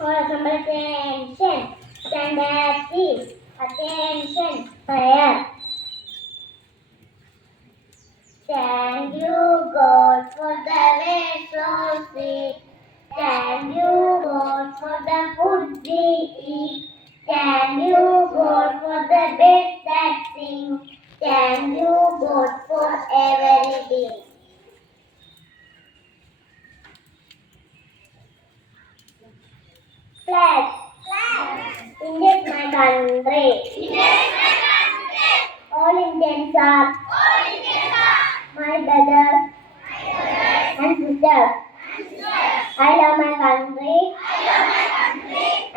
For example, attention, stand active, attention, prayer. Thank you, God, for the way so sweet. Thank you, God, for the food we eat. Thank you, God, for the bed that sings. Thank you, God, for everything. Flag. India is my country. All Indians are my brothers and sisters. I love my country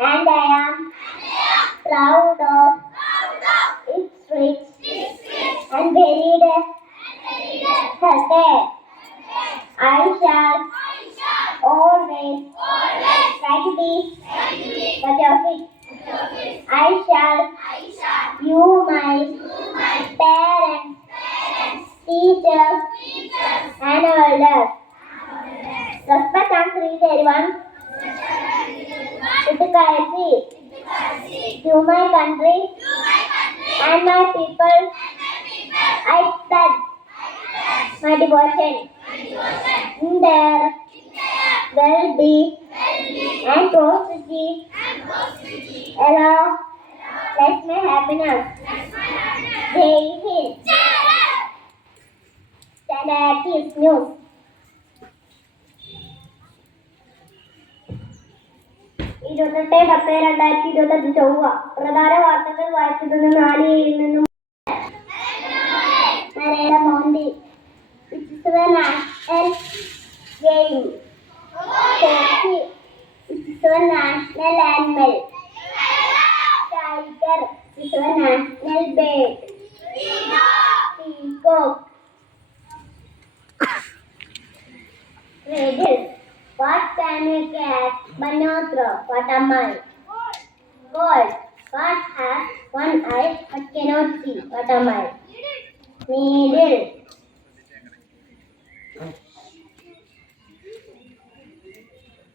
and I am proud of its rich and varied heritage. I shall always try to be patriotic. I shall you my parents, teachers, and elders. Respect and treat everyone with courtesy. To my country and my people, I pledge my devotion in their well-being and prosperity. Allow, that's my happiness. Jai Hind. Standard News. 28/10/2025 ചൊവ്വ. പ്രധാന വാർത്തകൾ വായിച്ചത് 4 നിന്നും. Narendra Modi. It is a national game. Hockey. It is a national animal. Tiger. It is a national bird. Peacock. Riddle. What can a cat but not throw? What am I? Gold. What has one eye but cannot see? What am I? Needle.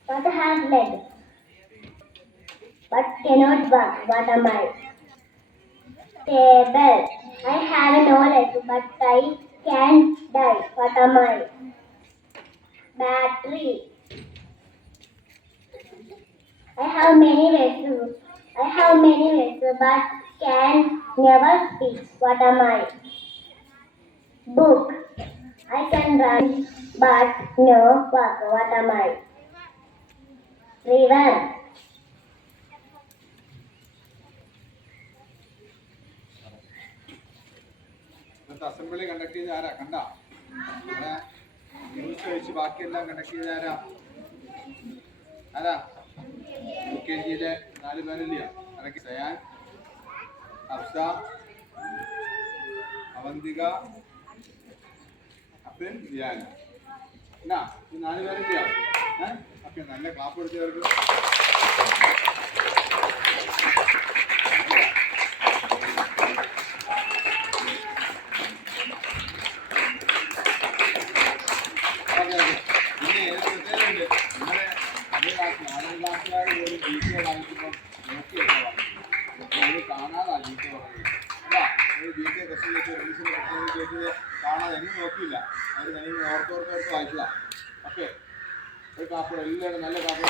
What has leg but cannot walk? What am I? Table. I have no legs but I can die. What am I? Battery. I have many legs but can never speak. What am I? Book. I can run but no walk. What am I? River. Assembly conduct ചെയ്ത ആരാ കണ്ട ന്യൂസ് കഴിച്ച് ബാക്കിയെല്ലാം കണ്ടക്ട് ചെയ്ത ആരാ UKG-യിലെ 4 പേരില്ലയോ അതൊക്കെ സയാൻ, ഹഫ്സ, അവന്തിക, അഫിൻ, ജിയാന. എന്നാ ഈ 4 പേരില്ലയോ? ഓക്കെ, നല്ല ക്ലാപ്പ് കൊടുത്തവർക്ക്. പിന്നെ ഏത് പ്രത്യേകതയുണ്ട്, നമ്മുടെ അതേ ക്ലാസ് 4ാം ക്ലാസ്സുകാർ പോലും GK വാങ്ങിക്കുമ്പോൾ നോക്കിയെല്ലാം അത് കാണാതാ GK പറഞ്ഞത്. അല്ല, ഒരു GK ക്വസ്റ്റ്യൻ ചോദിച്ചു, ഇംഗ്ലീഷിൻ്റെ ക്വസ്റ്റ്യൻ ചോദിച്ചത് കാണാതെ എങ്ങും നോക്കിയില്ല, അവർ തനിക്ക് ഓർത്തോർത്തോർത്ത് വായിച്ചതാ. ഓക്കെ, ഒരു കാപ്പ് എല്ലാവരും നല്ല കാപ്പ്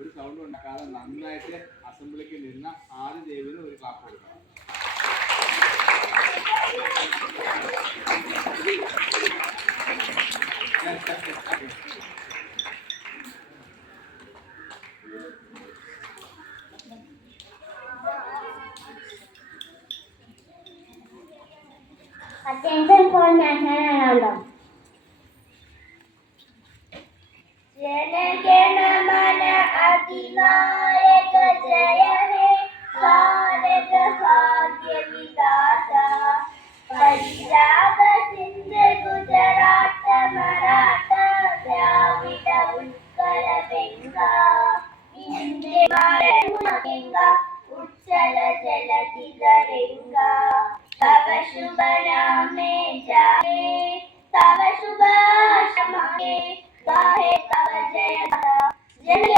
ഒരു സൗണ്ട് ഉണ്ടാക്കാതെ നന്നായിട്ട് അസംബ്ലിക്ക് നിന്ന ആദ്യ ദേവിന് ഒരു ക്ലാപ്പ് കൊടുക്കണം. Attention for national anthem. जनगण मन अधिनायक जय हे भारत भाग्य विधाता पंजाब सिंध गुजरात मराठा द्राविड उत्कल गंगा इंद्र गंगा उच्चल जलधि तरेंगा तव शुभ नाम में जाए तव शुभ आशा मांगे गाहे तव जय गाथा जय